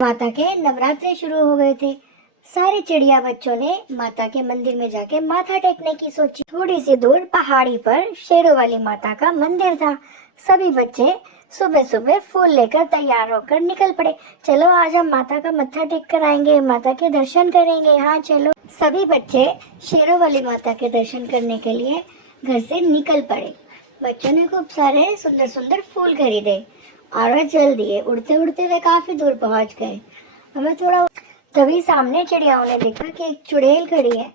माता के नवरात्रे शुरू हो गए थे। सारे चिड़िया बच्चों ने माता के मंदिर में जाके माथा टेकने की सोची। थोड़ी सी दूर पहाड़ी पर शेरों वाली माता का मंदिर था। सभी बच्चे सुबह सुबह फूल लेकर तैयार होकर निकल पड़े। चलो आज हम माता का मत्था टेक कर आएंगे, माता के दर्शन करेंगे। हाँ चलो। सभी बच्चे शेरों वाली माता के दर्शन करने के लिए घर से निकल पड़े। बच्चों ने खूब सारे सुंदर सुंदर फूल खरीदे और चल दिए। उड़ते उड़ते वे काफी दूर पहुंच गए। हमें थोड़ा तभी सामने चिड़ियाओं ने देखा कि एक चुड़ैल खड़ी है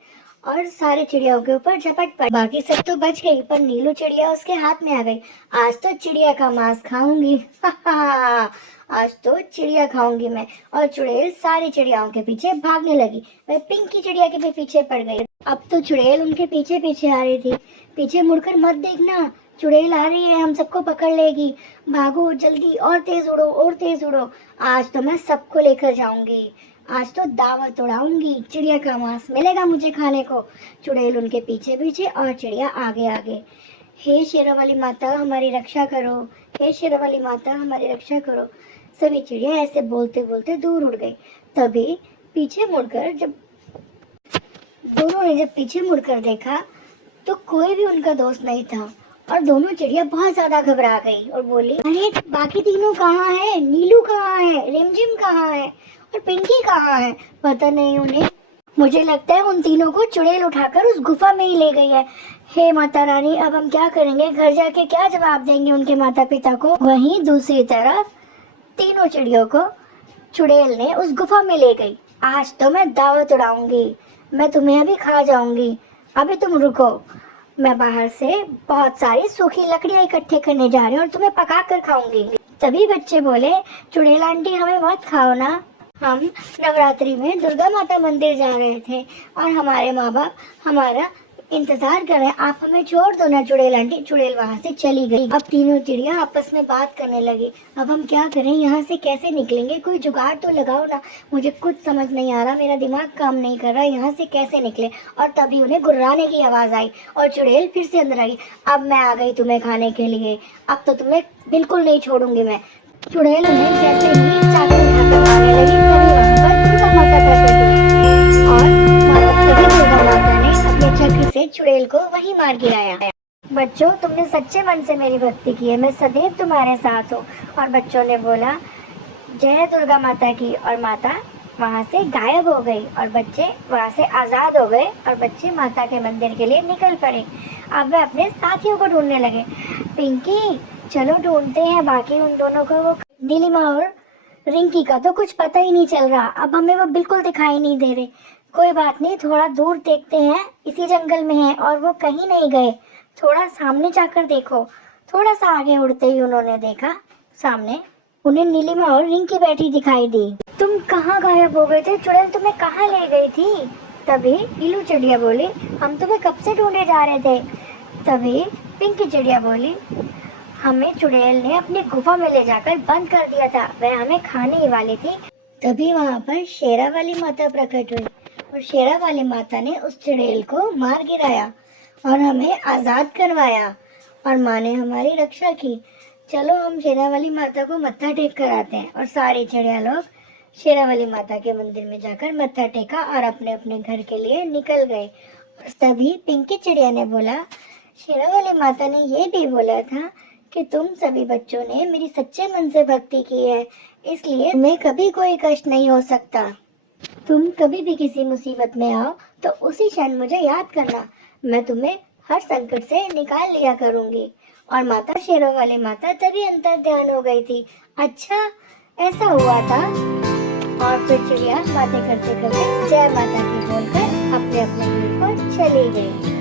और सारे चिड़ियाओं के ऊपर झपट पड़ी। बाकी सब तो बच गई पर नीलू चिड़िया उसके हाथ में आ गई। आज तो चिड़िया का मांस खाऊंगी। आज तो चिड़िया खाऊंगी मैं। और चुड़ैल सारी चिड़ियाओं के पीछे भागने लगी। वह पिंकी चिड़िया के भी पीछे पड़ गई। अब तो चुड़ैल उनके पीछे पीछे आ रही थी। पीछे मुड़कर मत देखना, चुड़ैल आ रही है, हम सबको पकड़ लेगी। भागो जल्दी, और तेज उड़ो और तेज उड़ो। आज तो मैं सबको लेकर जाऊंगी। आज तो दावत उड़ाऊंगी, चिड़िया का मांस मिलेगा मुझे खाने को। चुड़ैल उनके पीछे पीछे और चिड़िया आगे आगे। हे शेरों वाली माता हमारी रक्षा करो, हे शेरों वाली माता हमारी रक्षा करो। सभी चिड़िया ऐसे बोलते बोलते दूर उड़ गई। तभी पीछे मुड़कर जब दोनों ने पीछे मुड़कर देखा तो कोई भी उनका दोस्त नहीं था और दोनों चिड़िया बहुत ज्यादा घबरा गई और बोली, अरे बाकी तीनों कहाँ है? नीलू कहाँ है? रिमझिम कहाँ है? और पिंकी कहाँ है? पता नहीं उन्हें। मुझे लगता है उन तीनों को चुड़ैल उठाकर उस गुफा में ही ले गई है। हे माता रानी, अब हम क्या करेंगे? घर जाके क्या जवाब देंगे उनके माता पिता को? वहीं दूसरी तरफ तीनों चिड़ियों को चुड़ैल ने उस गुफा में ले गई। आज तो मैं दावत उड़ाऊंगी, मैं तुम्हें अभी खा जाऊंगी। अभी तुम रुको, मैं बाहर से बहुत सारी सूखी लकड़ियां इकट्ठे करने जा रही हूँ और तुम्हें पका कर खाऊंगी। तभी बच्चे बोले, चुड़ैल आंटी हमें मत खाओ ना, हम नवरात्रि में दुर्गा माता मंदिर जा रहे थे और हमारे माँ बाप हमारा इंतजार कर रहे हैं, आप हमें छोड़ दो ना चुड़ैल आंटी। चुड़ैल वहाँ से चली गई। अब तीनों चिड़िया आपस में बात करने लगी, अब हम क्या करें? यहाँ से कैसे निकलेंगे? कोई जुगाड़ तो लगाओ ना, मुझे कुछ समझ नहीं आ रहा, मेरा दिमाग काम नहीं कर रहा, यहाँ से कैसे निकले? और तभी उन्हें गुर्राने की आवाज आई और चुड़ैल फिर से अंदर आई। अब मैं आ गई तुम्हें खाने के लिए, अब तो तुम्हें बिल्कुल नहीं छोड़ूंगी मैं। चुड़ैल उन्हें जैसे ही चाकू उठाकर मारने लगी तभी वहाँ पर दुर्गा माता प्रकट हुई और तभी दुर्गा माता ने अपने चक्र से चुड़ैल को वहीं मार गिराया। बच्चों, तुमने सच्चे मन से मेरी भक्ति की है, मैं सदैव तुम्हारे साथ हूँ। और बच्चों ने बोला जय दुर्गा माता की और माता वहाँ से गायब हो गई और बच्चे वहाँ से आज़ाद हो गए और बच्चे माता के मंदिर के लिए निकल पड़े। अब वे अपने साथियों को ढूंढने लगे। पिंकी चलो ढूंढते हैं बाकी उन दोनों को। वो नीलिमा और रिंकी का तो कुछ पता ही नहीं चल रहा, अब हमें वो बिल्कुल दिखाई नहीं दे रहे। कोई बात नहीं, थोड़ा दूर देखते हैं, इसी जंगल में है और वो कहीं नहीं गए। थोड़ा सामने जाकर देखो। थोड़ा सा आगे उड़ते ही उन्होंने देखा सामने उन्हें नीलिमा और रिंकी बैठी दिखाई दी। तुम कहाँ गायब हो गए थे? चुड़ैल तुम्हें कहाँ ले गई थी? तभी नीलू चिड़िया बोली, हम तुम्हें कब से ढूंढे जा रहे थे। तभी पिंकी चिड़िया बोली, हमें चुड़ैल ने अपनी गुफा में ले जाकर बंद कर दिया था, वह हमें खाने ही वाली थी। तभी वहाँ पर शेरा वाली माता प्रकट हुई और शेरा वाली माता ने उस चुड़ैल को मार गिराया और हमें आजाद करवाया और माँ ने हमारी रक्षा की। चलो हम शेरा वाली माता को मत्था टेक कर आते हैं। और सारे चिड़िया लोग शेरा वाली माता के मंदिर में जाकर मत्था टेका और अपने अपने घर के लिए निकल गए। तभी पिंकी चिड़िया ने बोला, शेरा वाली माता ने ये भी बोला था कि तुम सभी बच्चों ने मेरी सच्चे मन से भक्ति की है, इसलिए तुम्हें कभी कोई कष्ट नहीं हो सकता। तुम कभी भी किसी मुसीबत में आओ तो उसी क्षण मुझे याद करना, मैं तुम्हें हर संकट से निकाल लिया करूंगी। और माता शेरों वाली माता तभी अंतर ध्यान हो गई थी। अच्छा ऐसा हुआ था। और फिर चिड़िया बातें करते करते जय माता की बोलकर अपने अपने घर को चली गई।